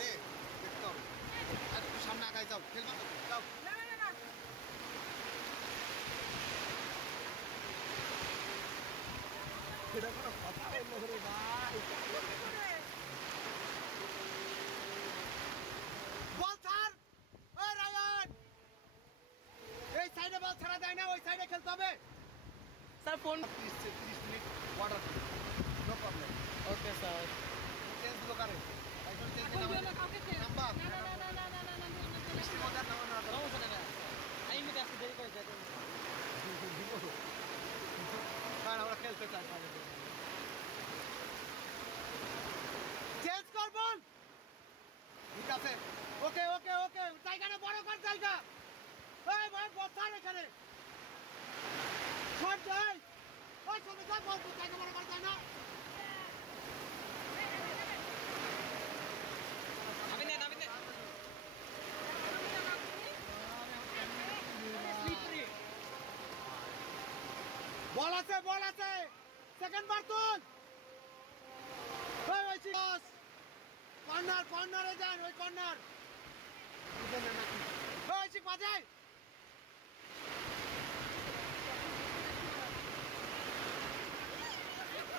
রে দেখতে হবে আর একটু সামনে আগায় যাও খেলবা তো যাও না না না এটা কোনো কথা বললো রে ভাই বল ছাড় ওই রায়ান এই সাইডে বল ছাড়া যায় না ওই সাইডে খেলতে হবে sir phone 30 minute water no problem okay sir change দিলো কারে এখন চেঞ্জ এখন দিও না কাউকে চেঞ্জ নাম্বার না না না না না না না বৃষ্টি মজার নাম না সমস্যা নেই আমি মিতে আসতে দেরি করে যাই কারণ আমরা খেলতে চাই চেঞ্জ কর বল ঠিক আছে ওকে ওকে ওকে জায়গাটা বড় কর জায়গা এই ভাই বসার এখানে শট দেই ওই চলে যা বল জায়গা বড় কর যায় না আমি নেন বল আছে সেকেন্ড বার তুল ওই চিকস কর্নারে যান ওই কর্নার ওই চিক বাজাই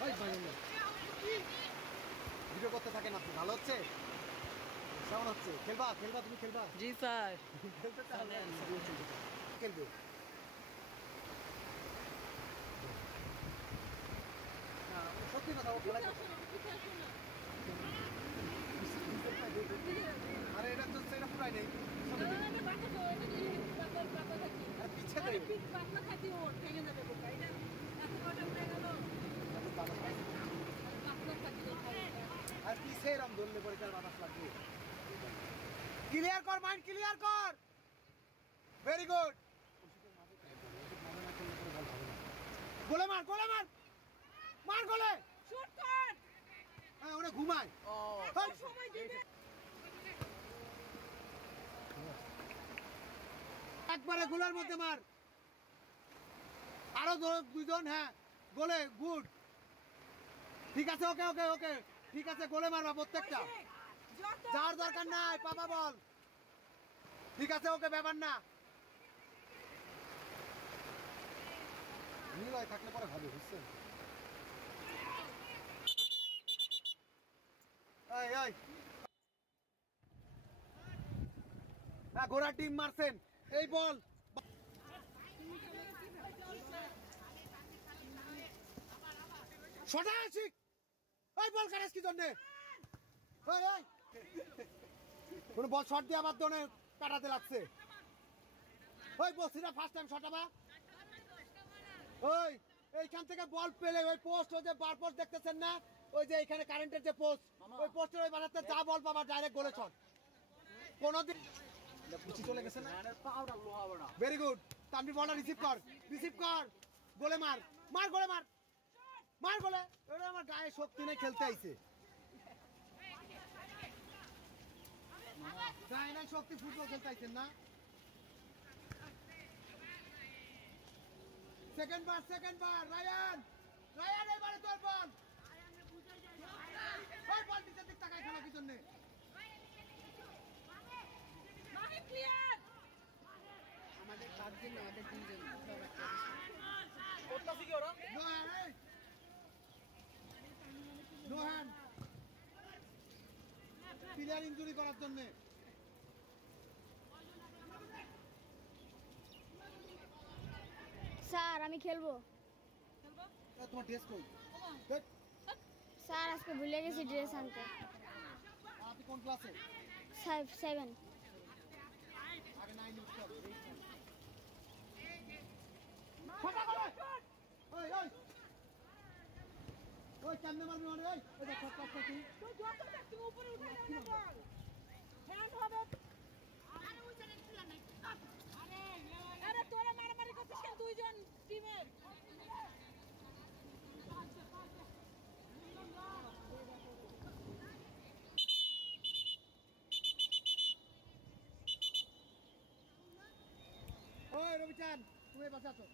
ওই বাজাই ভিডিও করতে থাকেন আপনি ভালো হচ্ছে কেমন হচ্ছে খেলবা তুমি খেলবা জি স্যার খেলতে চান খেলবে না সত্যি কথা ও খেলা আরে এটা তো সেটা পুরাই নেই পিছিয়ে দেয় আর পিছিয়ে এরম ধরলে পরে তার বাতাস লাগবে ক্লিয়ার কর মাইন্ড ক্লিয়ার কর ভেরি গুড গোলে মার গোলে শুট কর হ্যাঁ ওরা ঘুমায় সময় দিবে একবারে গোলের মধ্যে মার আরো দুইজন হ্যাঁ গোলে গুড ঠিক আছে ওকে ঠিক আছে গোলে মারবা প্রত্যেকটা যাওয়ার দরকার নাই পাপা বল ঠিক আছে ওকে ব্যাপার না নিলয় থাকলে পরে ভালো বুঝছেন হ্যাঁ ঘোড়া টিম মারছেন এই বল শটা আছি এই বল কারেস কি জন্য কোন বল শট দিয়ে আবার দোনে কাটাতে লাগছে ওই বসিরা ফার্স্ট টাইম শটাবা ওই এইখান থেকে বল পেলে ওই পোস্ট ওই যে বার পোস্ট দেখতেছেন না ওই যে এখানে কারেন্টের যে পোস্ট ওই পোস্টের ওই বানাতে যা বল পাবা ডাইরেক্ট গোলে শট কোনদিন পিছি চলে গেছে না ভেরি গুড তানভীর বলটা রিসিভ কর গোলে মার গোলে ওটা আমার গায়ে শক্তি নেই খেলতে আইছে গায়ে নাই শক্তি ফুটবল খেলতে আইছেন না সেকেন্ড বার রায়ান এবারে তোর বল ওই বল নিচের দিক তাকায় খেলা কি জন্য মাহি ক্লিয়ার আমাদের পাঁচজন আমাদের তিনজন করতেছি কি ওরা নো হ্যান্ড প্লেয়ার ইনজুরি করার জন্য স্যার আমি খেলবো তোমার ড্রেস কই স্যার আজকে ভুলে গেছি ড্রেস আনতে আপনি কোন ক্লাসে 7 আগে 9 উঠতে হবে ওই কেমনে মারবি মানে ওই দেখ কষ্ট কি তো যত দেখ তুমি উপরে উঠে না বল হ্যান্ড হবে আরে তোরা মারামারি করছিস কেন দুইজন টিমের ওই রবিচান তুমি বাঁচাছো